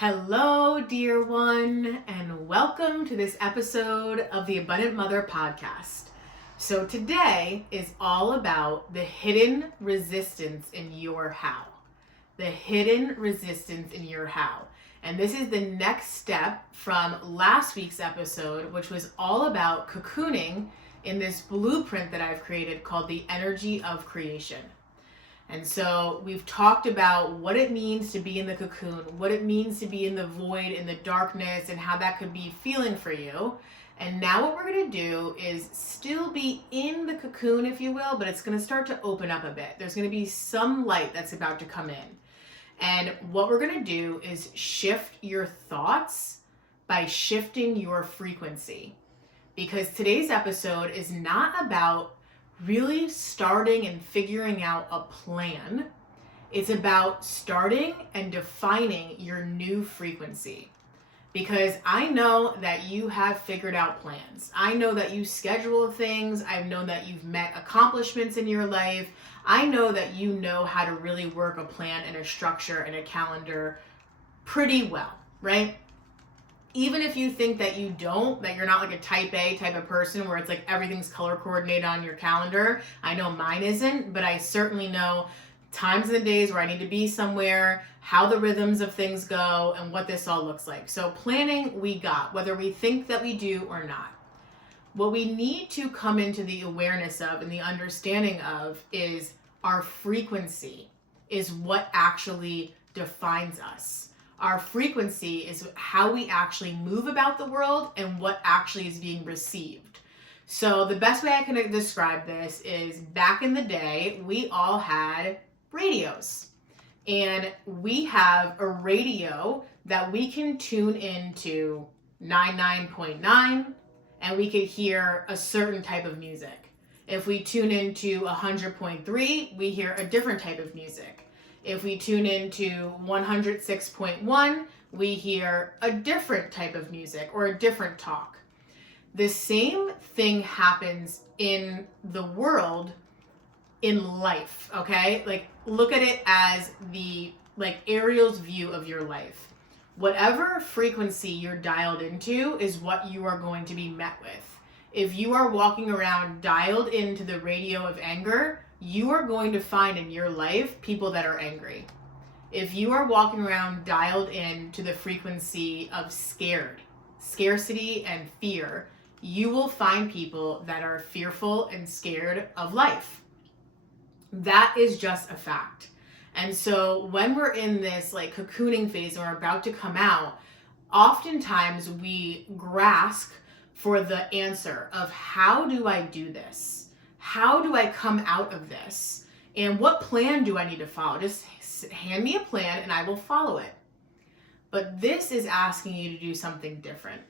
Hello, dear one, and welcome to this episode of the Abundant Mother podcast. So today is all about the hidden resistance in your how. The hidden resistance in your how. And this is the next step from last week's episode, which was all about cocooning in this blueprint that I've created called the energy of creation. And so we've talked about what it means to be in the cocoon, what it means to be in the void, in the darkness, and how that could be feeling for you. And now what we're going to do is still be in the cocoon, if you will, but it's going to start to open up a bit. There's going to be some light that's about to come in. And what we're going to do is shift your thoughts by shifting your frequency. Because today's episode is not about really starting and figuring out a plan. It's about starting and defining your new frequency. Because I know that you have figured out plans. I know that you schedule things. I know that you've met accomplishments in your life. I know that you know how to really work a plan and a structure and a calendar pretty well, right? Even if you think that you don't, that you're not like a type A type of person where it's like everything's color coordinated on your calendar. I know mine isn't, but I certainly know times and the days where I need to be somewhere, how the rhythms of things go, and what this all looks like. So planning we got, whether we think that we do or not. What we need to come into the awareness of and the understanding of is our frequency is what actually defines us. Our frequency is how we actually move about the world and what actually is being received. So the best way I can describe this is back in the day, we all had radios. And we have a radio that we can tune into 99.9 and we could hear a certain type of music. If we tune into 100.3, we hear a different type of music. If we tune into 106.1, we hear a different type of music or a different talk. The same thing happens in the world in life, okay? Like look at it as the Ariel's view of your life. Whatever frequency you're dialed into is what you are going to be met with. If you are walking around dialed into the radio of anger, you are going to find in your life people that are angry. If you are walking around dialed in to the frequency of scarcity and fear, you will find people that are fearful and scared of life. That is just a fact. And so when we're in this cocooning phase and we're about to come out, oftentimes we grasp for the answer of how do I do this? How do I come out of this? And what plan do I need to follow? Just hand me a plan and I will follow it. But this is asking you to do something different.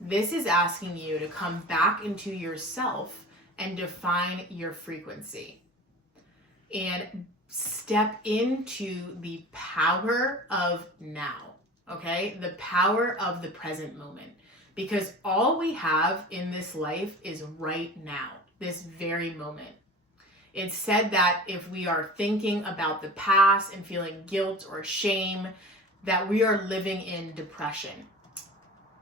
This is asking you to come back into yourself and define your frequency. And step into the power of now, okay? The power of the present moment. Because all we have in this life is right now. This very moment. It's said that if we are thinking about the past and feeling guilt or shame, that we are living in depression.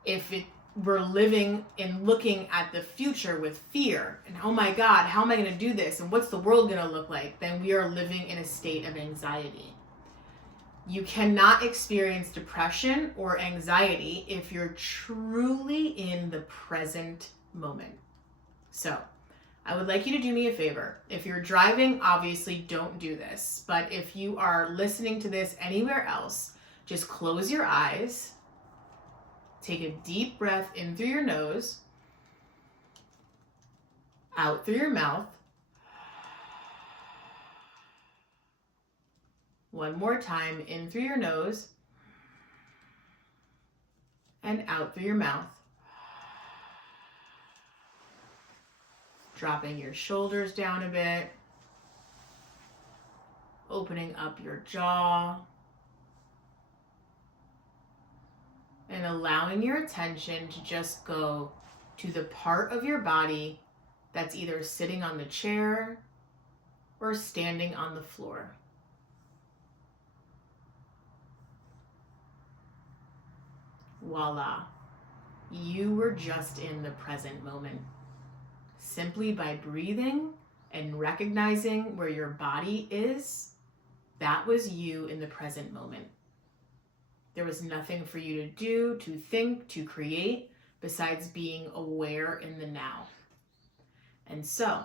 If we're living and looking at the future with fear and oh my God, how am I going to do this? And what's the world going to look like? Then we are living in a state of anxiety. You cannot experience depression or anxiety if you're truly in the present moment. So, I would like you to do me a favor. If you're driving, obviously don't do this. But if you are listening to this anywhere else, just close your eyes. Take a deep breath in through your nose, out through your mouth. One more time, in through your nose and out through your mouth. Dropping your shoulders down a bit, opening up your jaw, and allowing your attention to just go to the part of your body that's either sitting on the chair or standing on the floor. voila, you were just in the present moment. Simply by breathing and recognizing where your body is, that was you in the present moment. There was nothing for you to do, to think, to create, besides being aware in the now. And so,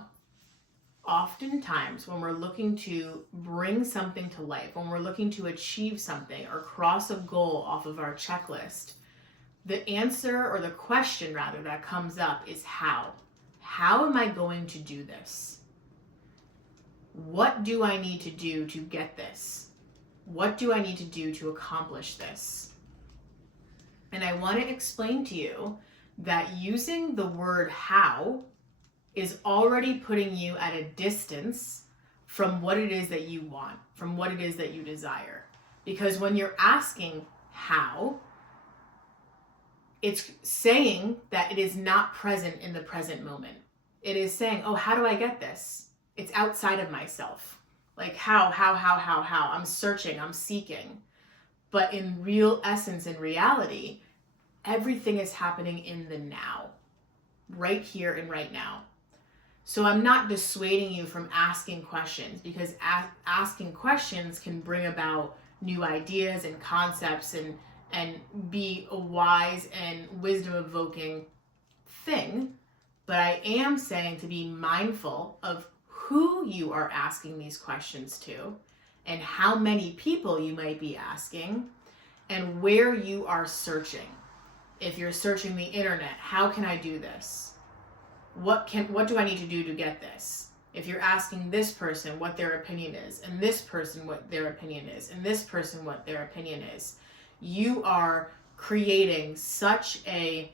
oftentimes when we're looking to bring something to life, when we're looking to achieve something or cross a goal off of our checklist, the answer, or the question rather, that comes up is how. How am I going to do this? What do I need to do to get this? What do I need to do to accomplish this? And I want to explain to you that using the word how is already putting you at a distance from what it is that you want, from what it is that you desire. Because when you're asking how, it's saying that it is not present in the present moment. It is saying, oh, how do I get this? It's outside of myself. Like how? I'm searching, I'm seeking. But in real essence, in reality, everything is happening in the now, right here and right now. So I'm not dissuading you from asking questions, because asking questions can bring about new ideas and concepts and be a wise and wisdom evoking thing. But I am saying to be mindful of who you are asking these questions to, and how many people you might be asking, and where you are searching. If you're searching the internet, how can I do this? What do I need to do to get this? If you're asking this person what their opinion is, and this person what their opinion is, and this person what their opinion is, you are creating such a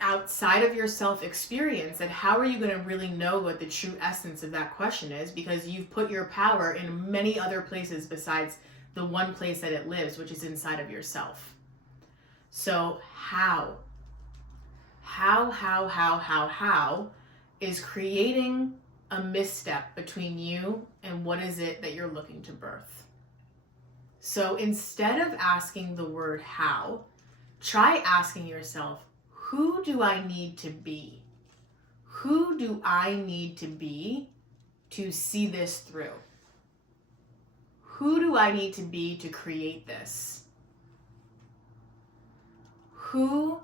outside of yourself experience that how are you going to really know what the true essence of that question is? Because you've put your power in many other places besides the one place that it lives, which is inside of yourself. So how is creating a misstep between you and what is it that you're looking to birth. So instead of asking the word how, try asking yourself, who do I need to be? Who do I need to be to see this through? Who do I need to be to create this? Who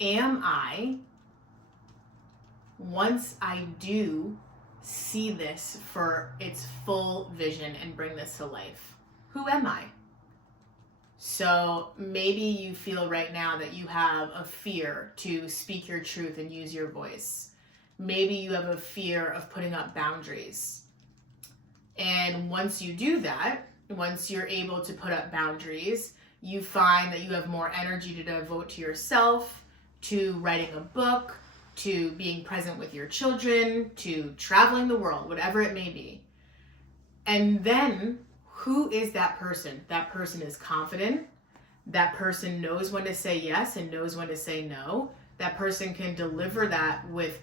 am I once I do see this for its full vision and bring this to life? Who am I? So maybe you feel right now that you have a fear to speak your truth and use your voice. Maybe you have a fear of putting up boundaries. And once you do that, once you're able to put up boundaries, you find that you have more energy to devote to yourself, to writing a book, to being present with your children, to traveling the world, whatever it may be. And then, who is that person? That person is confident. That person knows when to say yes and knows when to say no. That person can deliver that with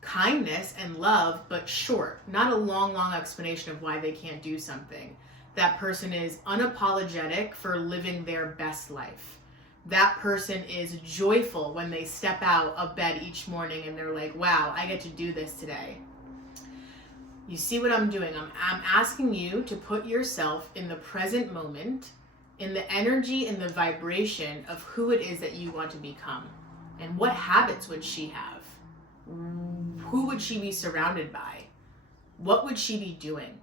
kindness and love, but short, not a long explanation of why they can't do something. That person is unapologetic for living their best life. That person is joyful when they step out of bed each morning and they're like, wow, I get to do this today. You see what I'm doing? I'm asking you to put yourself in the present moment, in the energy and the vibration of who it is that you want to become. And what habits would she have? Who would she be surrounded by? What would she be doing?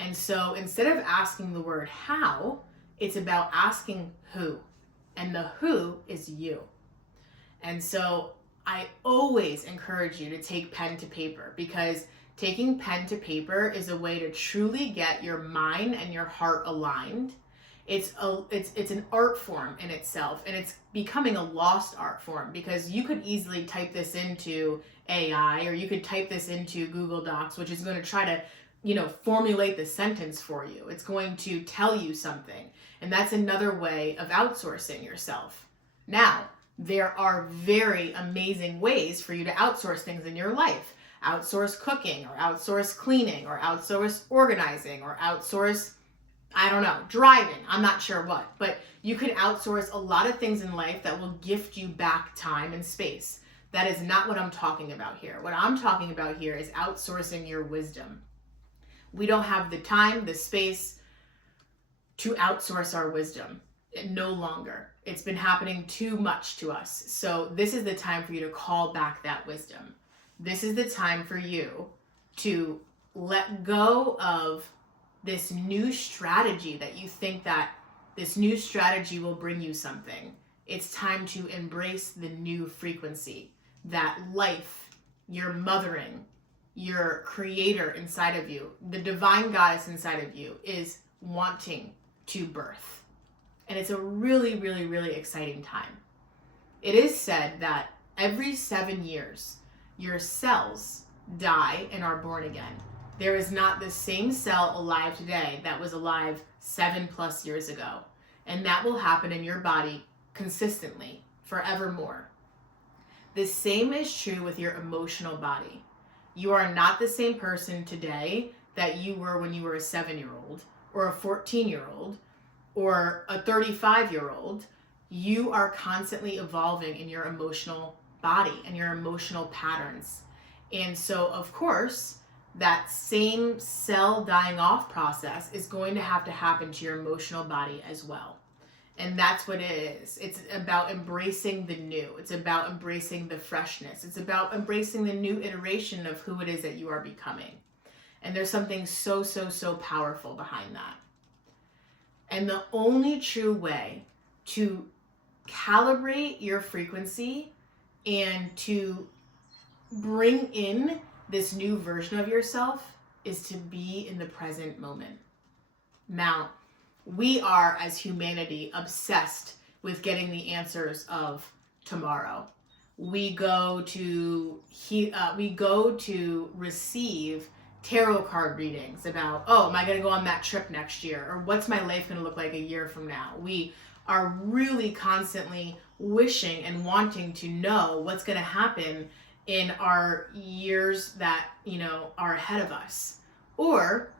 And so instead of asking the word how, it's about asking who. And the who is you. And so I always encourage you to take pen to paper, because taking pen to paper is a way to truly get your mind and your heart aligned. It's an art form in itself, and it's becoming a lost art form, because you could easily type this into AI, or you could type this into Google Docs, which is going to try to, formulate the sentence for you. It's going to tell you something. And that's another way of outsourcing yourself. Now, there are very amazing ways for you to outsource things in your life. Outsource cooking, or outsource cleaning, or outsource organizing, or outsource I don't know, driving, I'm not sure what, but you can outsource a lot of things in life that will gift you back time and space. That is not what I'm talking about here. What I'm talking about here is outsourcing your wisdom. We don't have the time, the space to outsource our wisdom. No longer. It's been happening too much to us. So this is the time for you to call back that wisdom. This is the time for you to let go of this new strategy that you think that this new strategy will bring you something. It's time to embrace the new frequency that life, your mothering, your creator inside of you, the divine goddess inside of you is wanting to birth. And it's a really, really, really exciting time. It is said that every 7 years, your cells die and are born again. There is not the same cell alive today that was alive 7+ years ago. And that will happen in your body consistently, forevermore. The same is true with your emotional body. You are not the same person today that you were when you were a 7-year-old or a 14-year-old or a 35-year-old. You are constantly evolving in your emotional body and your emotional patterns. And so, of course, that same cell dying off process is going to happen to your emotional body as well. And that's what it is. It's about embracing the new. It's about embracing the freshness. It's about embracing the new iteration of who it is that you are becoming. And there's something so, so, so powerful behind that. And the only true way to calibrate your frequency and to bring in this new version of yourself is to be in the present moment. Now, we are, as humanity, obsessed with getting the answers of tomorrow. We go to receive tarot card readings about, oh, am I going to go on that trip next year? Or what's my life going to look like a year from now? We are really constantly wishing and wanting to know what's going to happen in our years that, are ahead of us. Or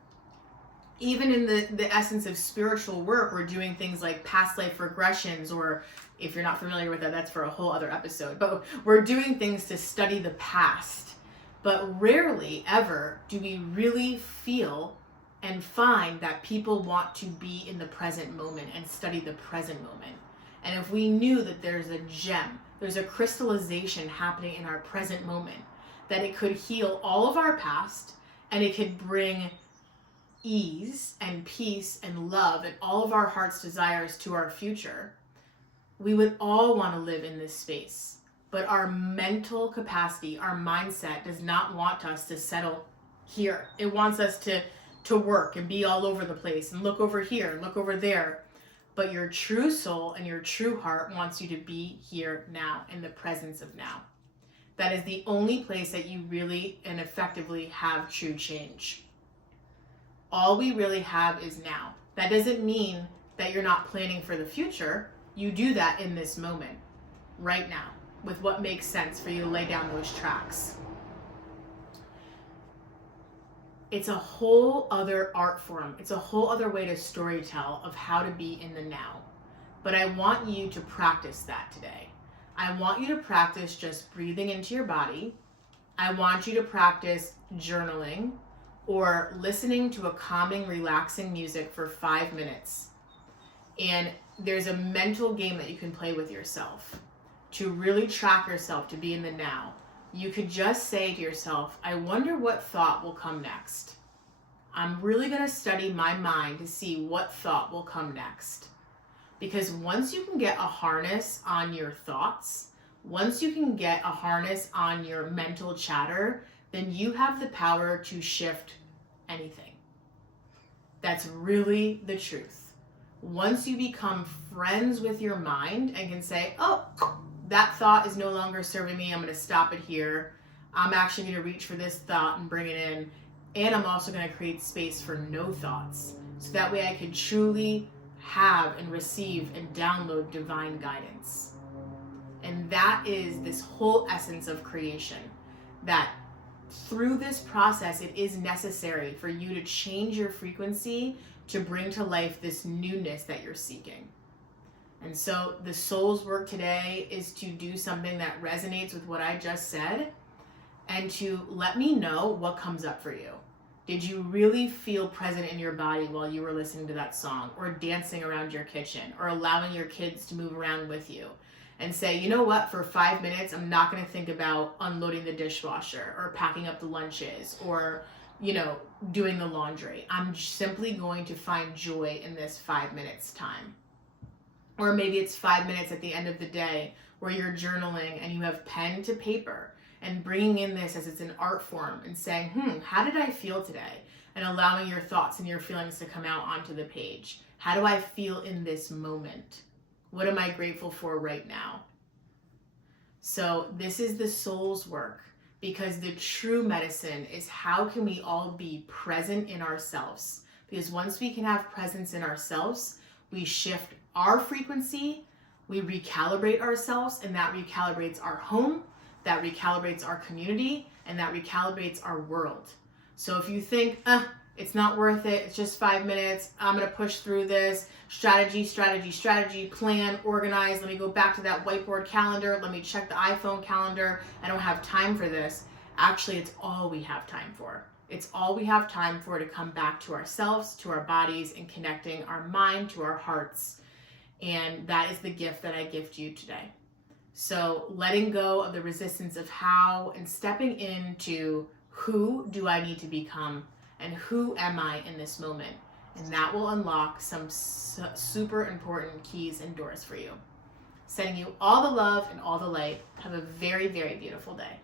even in the essence of spiritual work, we're doing things like past life regressions, or if you're not familiar with that, that's for a whole other episode. But we're doing things to study the past. But rarely ever do we really feel and find that people want to be in the present moment and study the present moment. And if we knew that there's a gem, there's a crystallization happening in our present moment, that it could heal all of our past and it could bring ease and peace and love and all of our heart's desires to our future, we would all want to live in this space. But our mental capacity, our mindset does not want us to settle here. It wants us to work and be all over the place and look over here and look over there. But your true soul and your true heart wants you to be here now, in the presence of now. That is the only place that you really and effectively have true change. All we really have is now. That doesn't mean that you're not planning for the future. You do that in this moment, right now, with what makes sense for you to lay down those tracks. It's a whole other art form. It's a whole other way to storytell of how to be in the now. But I want you to practice that today. I want you to practice just breathing into your body. I want you to practice journaling or listening to a calming, relaxing music for 5 minutes. And there's a mental game that you can play with yourself to really track yourself to be in the now. You could just say to yourself, I wonder what thought will come next. I'm really going to study my mind to see what thought will come next. Because once you can get a harness on your thoughts, once you can get a harness on your mental chatter, then you have the power to shift anything. That's really the truth. Once you become friends with your mind and can say, oh, that thought is no longer serving me, I'm going to stop it here. I'm actually going to reach for this thought and bring it in. And I'm also going to create space for no thoughts. So that way I can truly have and receive and download divine guidance. And that is this whole essence of creation. That through this process, it is necessary for you to change your frequency to bring to life this newness that you're seeking. And so the soul's work today is to do something that resonates with what I just said and to let me know what comes up for you. Did you really feel present in your body while you were listening to that song, or dancing around your kitchen, or allowing your kids to move around with you? And say, you know what, for 5 minutes, I'm not going to think about unloading the dishwasher or packing up the lunches or, doing the laundry. I'm simply going to find joy in this 5 minutes time. Or maybe it's 5 minutes at the end of the day where you're journaling and you have pen to paper and bringing in this as it's an art form and saying, how did I feel today? And allowing your thoughts and your feelings to come out onto the page. How do I feel in this moment? What am I grateful for right now? So this is the soul's work, because the true medicine is how can we all be present in ourselves? Because once we can have presence in ourselves, we shift our frequency, we recalibrate ourselves, and that recalibrates our home, that recalibrates our community, and that recalibrates our world. So if you think, it's not worth it, it's just 5 minutes, I'm gonna push through this, strategy, plan, organize, let me go back to that whiteboard calendar, let me check the iPhone calendar, I don't have time for this. Actually, it's all we have time for. It's all we have time for to come back to ourselves, to our bodies, and connecting our mind to our hearts. And that is the gift that I gift you today. So letting go of the resistance of how and stepping into who do I need to become and who am I in this moment. And that will unlock some super important keys and doors for you. Sending you all the love and all the light. Have a very, very beautiful day.